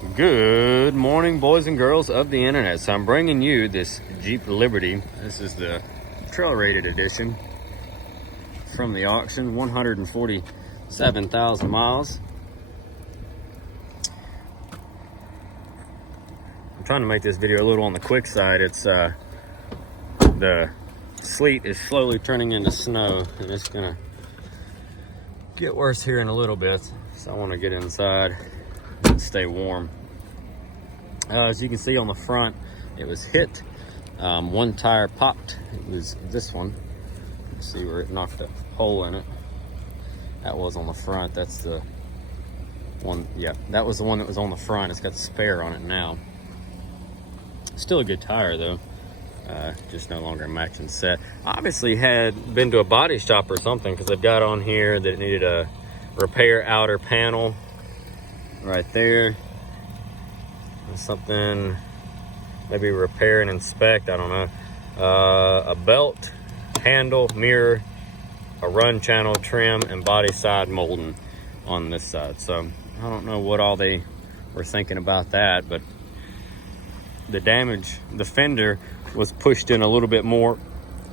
Good morning, boys and girls of the internet. So I'm bringing you this Jeep Liberty. This is the trail rated edition from the auction, 147,000 miles. I'm trying to make this video a little on the quick side. It's the sleet is slowly turning into snow, and it's gonna get worse here in a little bit. So I want to get inside and stay warm. As you can see on the front, it was hit. One tire popped. It was this one. Let's see where it knocked a hole in it. That was on the front. That's the one. Yeah, that was the one that was on the front. It's got the spare on it now. Still a good tire though. Just no longer a matching set. Obviously had been to a body shop or something, because they've got on here that it needed a repair outer panel right there. Something, maybe repair and inspect, I don't know. A belt, handle, mirror, a run channel, trim, and body side molding on this side. So I don't know what all they were thinking about that, but the damage, the fender was pushed in a little bit more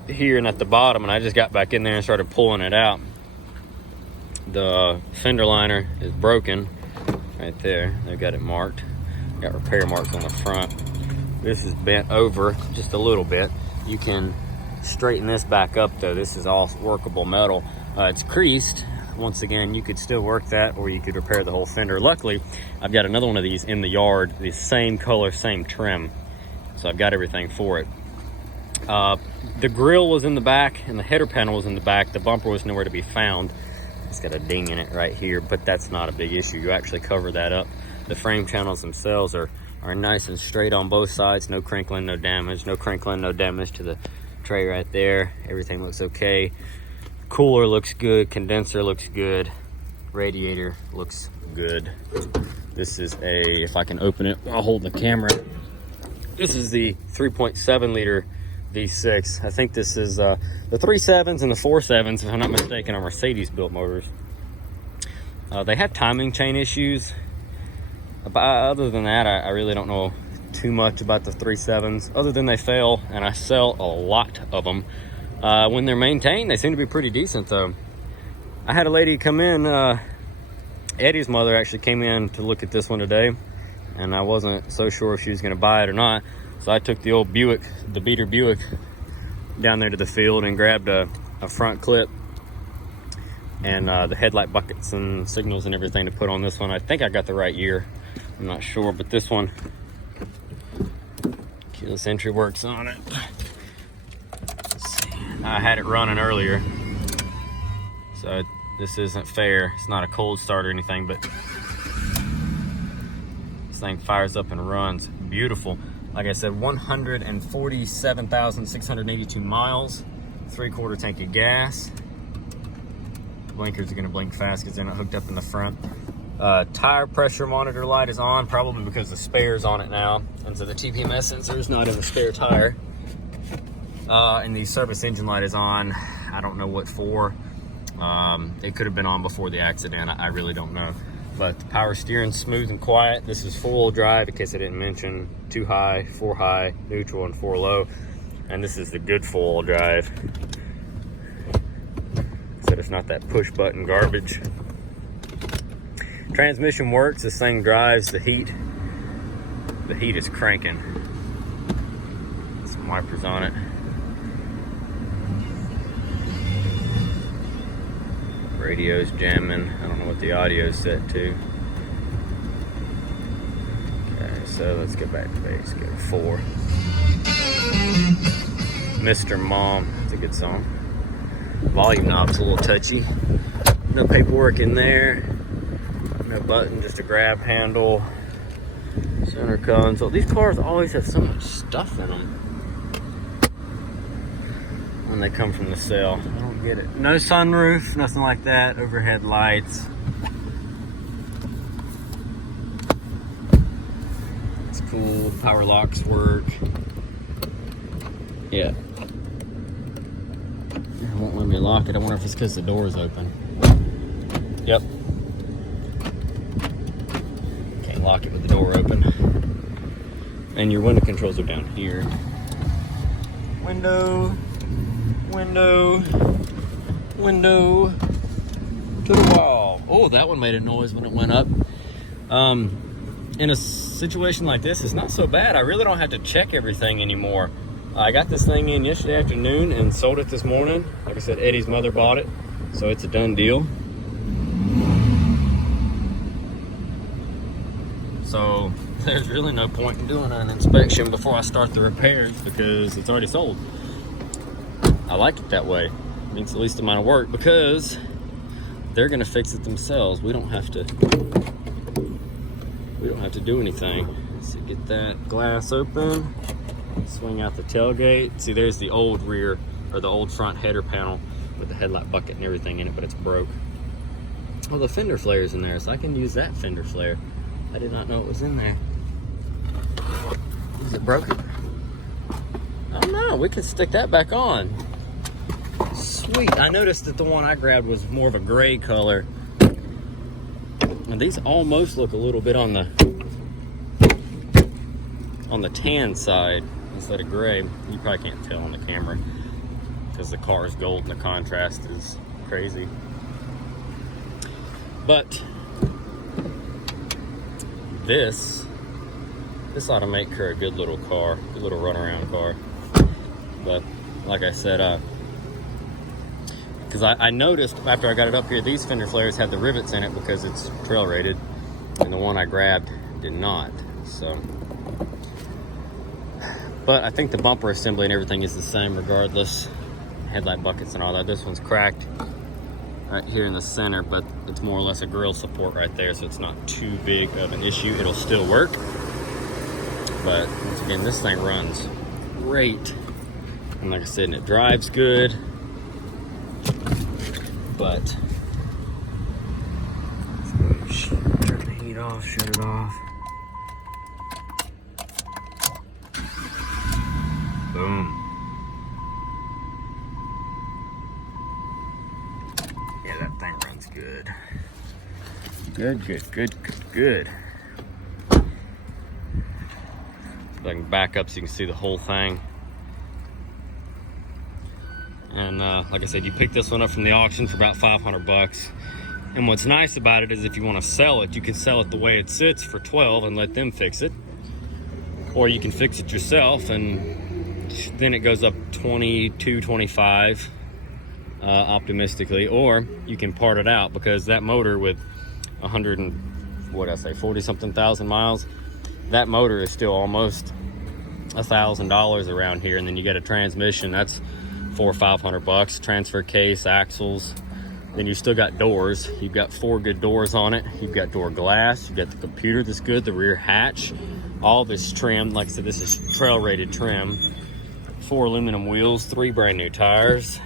here and at the bottom, and I just got back in there and started pulling it out. The fender liner is broken right there. They've got it marked. Got repair marks on the front. This is bent over just a little bit. You can straighten this back up though. This is all workable metal. It's creased. Once again, you could still work that, or you could repair the whole fender. Luckily, I've got another one of these in the yard, the same color, same trim. So I've got everything for it. The grill was in the back and the header panel was in the back. The bumper was nowhere to be found. It's got a ding in it right here, but that's not a big issue. You actually cover that up. The frame channels themselves are nice and straight on both sides. No crinkling, no damage. No crinkling, no damage to the tray right there. Everything looks okay. Cooler looks good. Condenser looks good. Radiator looks good. This is a, if I can open it while holding the camera, this is the 3.7 liter V6. I think this is the 3.7s and the 4.7s, if I'm not mistaken, are Mercedes built motors. They have timing chain issues. Other than that, I really don't know too much about the 3.7s, other than they fail, and I sell a lot of them. When they're maintained, they seem to be pretty decent though. I had a lady come in, Eddie's mother actually came in to look at this one today, and I wasn't so sure if she was gonna buy it or not. So I took the old Buick, the beater Buick, down there to the field and grabbed a front clip and the headlight buckets and signals and everything to put on this one. I think I got the right year. I'm not sure, but this one, keyless entry works on it. Let's see. I had it running earlier, so this isn't fair. It's not a cold start or anything, but this thing fires up and runs beautiful. Like I said, 147,682 miles, 3/4 tank of gas. Blinkers are gonna blink fast because they're not hooked up in the front. Tire pressure monitor light is on, probably because the spare's on it now, and so the TPMS sensor is not in the spare tire. And the service engine light is on. I don't know what for. It could have been on before the accident. I really don't know. But the power steering's smooth and quiet. This is 4-wheel drive, in case I didn't mention. 2 high, 4 high, neutral, and 4 low. And this is the good 4-wheel drive. So it's not that push button garbage. Transmission works. This thing drives the heat. The heat is cranking. Some wipers on it. Radio's jamming. I don't know what the audio's set to. Okay, so let's go back to base. Go to 4. Mr. Mom. It's a good song. Volume knob's a little touchy. No paperwork in there. No button, just a grab handle. Center console. These cars always have so much stuff in them when they come from the sale. I don't get it. No sunroof, nothing like that. Overhead lights. It's cool. Power locks work. Yeah. It won't let me lock it. I wonder if it's because the door is open. Yep. lock it with the door open. And your window controls are down here. Window, window, window to the wall. Oh, that one made a noise when it went up. In a situation like this, it's not so bad. I really don't have to check everything anymore. I got this thing in yesterday afternoon and sold it this morning. Like I said, Eddie's mother bought it, so it's a done deal. So there's really no point in doing an inspection before I start the repairs because it's already sold. I like it that way. It means the least amount of work because they're gonna fix it themselves. We don't have to do anything. So get that glass open, swing out the tailgate. See, there's the old rear, or the old front header panel with the headlight bucket and everything in it, but it's broke. Oh, the fender flare's in there, so I can use that fender flare. I did not know it was in there. Is it broken? Oh no, we can stick that back on. Sweet. I noticed that the one I grabbed was more of a gray color. And these almost look a little bit on the tan side instead of gray. You probably can't tell on the camera because the car is gold and the contrast is crazy. But this ought to make her a good little car, good little runaround car. But like I said, because I noticed after I got it up here, these fender flares had the rivets in it because it's trail rated, and the one I grabbed did not. So, but I think the bumper assembly and everything is the same regardless. Headlight buckets and all that. This one's cracked right here in the center, but it's more or less a grill support right there, so it's not too big of an issue. It'll still work. But once again, this thing runs great. And like I said, and it drives good. But turn the heat off, shut it off. Boom. Yeah, that thing runs good. Good. So I can back up so you can see the whole thing. And like I said, you pick this one up from the auction for about 500 bucks. And what's nice about it is if you want to sell it, you can sell it the way it sits for 12 and let them fix it. Or you can fix it yourself and then it goes up 22, 25 optimistically. Or you can part it out because that motor with 40 something thousand miles, that motor is still almost $1,000 around here. And then you get a transmission, that's $400 or $500, transfer case, axles. Then you still got doors. You've got 4 good doors on it. You've got door glass. You've got the computer that's good, the rear hatch. All this trim, like I said, this is trail rated trim. 4 aluminum wheels, 3 brand new tires.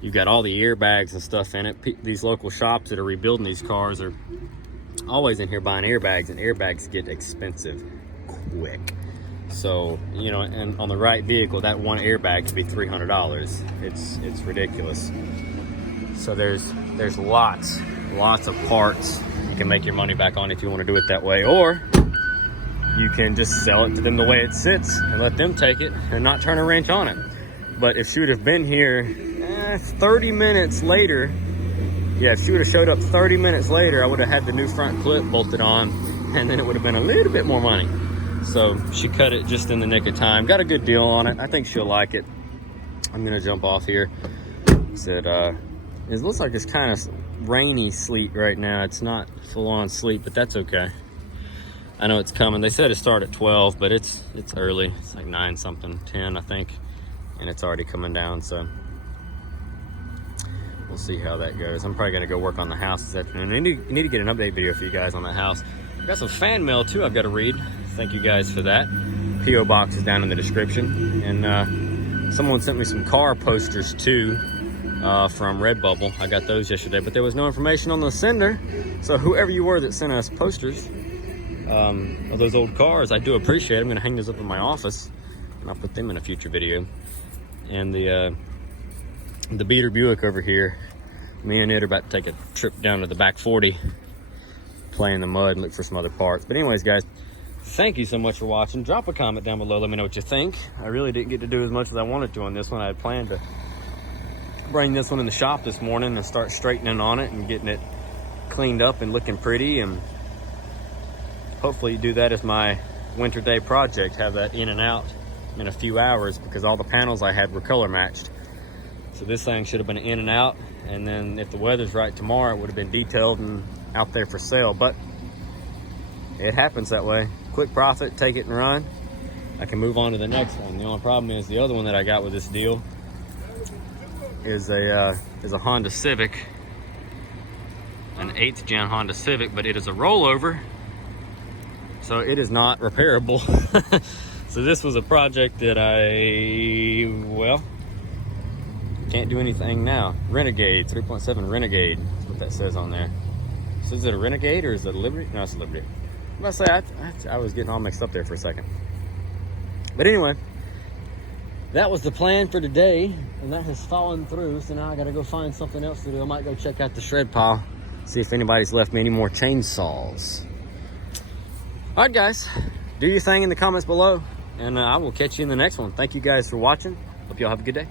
You've got all the airbags and stuff in it. These local shops that are rebuilding these cars are always in here buying airbags, and airbags get expensive quick. So, you know, and on the right vehicle, that one airbag could be $300. It's ridiculous. So there's lots of parts you can make your money back on if you want to do it that way, or you can just sell it to them the way it sits and let them take it and not turn a wrench on it. But if she would have been here 30 minutes later, yeah, if she would have showed up 30 minutes later, I would have had the new front clip bolted on, and then it would have been a little bit more money. So she cut it just in the nick of time. Got a good deal on it. I think she'll like it. I'm gonna jump off here. Said it looks like it's kind of rainy sleet right now. It's not full-on sleet, but that's okay. I know it's coming. They said it started at 12, but it's early. It's like 9 something, 10 I think, and it's already coming down. So we'll see how that goes. I'm probably gonna go work on the house this afternoon. I need to get an update video for you guys on that house. I've got some fan mail too I've got to read. Thank you guys for that. P.O. box is down in the description. And someone sent me some car posters too from Redbubble. I got those yesterday, but there was no information on the sender. So whoever you were that sent us posters of those old cars, I do appreciate it. I'm gonna hang those up in my office and I'll put them in a future video. And the Beater Buick over here, me and it are about to take a trip down to the back 40 play in the mud and look for some other parts. But anyways, guys, thank you so much for watching. Drop a comment down below. Let me know what you think. I really didn't get to do as much as I wanted to on this one. I had planned to bring this one in the shop this morning and start straightening on it and getting it cleaned up and looking pretty, and hopefully do that as my winter day project, have that in and out in a few hours, because all the panels I had were color matched. So this thing should have been in and out, and then if the weather's right tomorrow, it would have been detailed and out there for sale. But it happens that way. Quick profit, take it and run. I can move on to the next one. The only problem is the other one that I got with this deal is a Honda Civic, an 8th gen Honda Civic, but it is a rollover, so it is not repairable. So this was a project that well, can't do anything now. Renegade, 3.7 Renegade, that's what that says on there. So is it a Renegade or is it a Liberty? No, it's a Liberty. I must say, I was getting all mixed up there for a second. But anyway, that was the plan for today, and that has fallen through. So now I gotta go find something else to do. I might go check out the shred pile, see if anybody's left me any more chainsaws. All right, guys, do your thing in the comments below, and I will catch you in the next one. Thank you guys for watching. Hope y'all have a good day.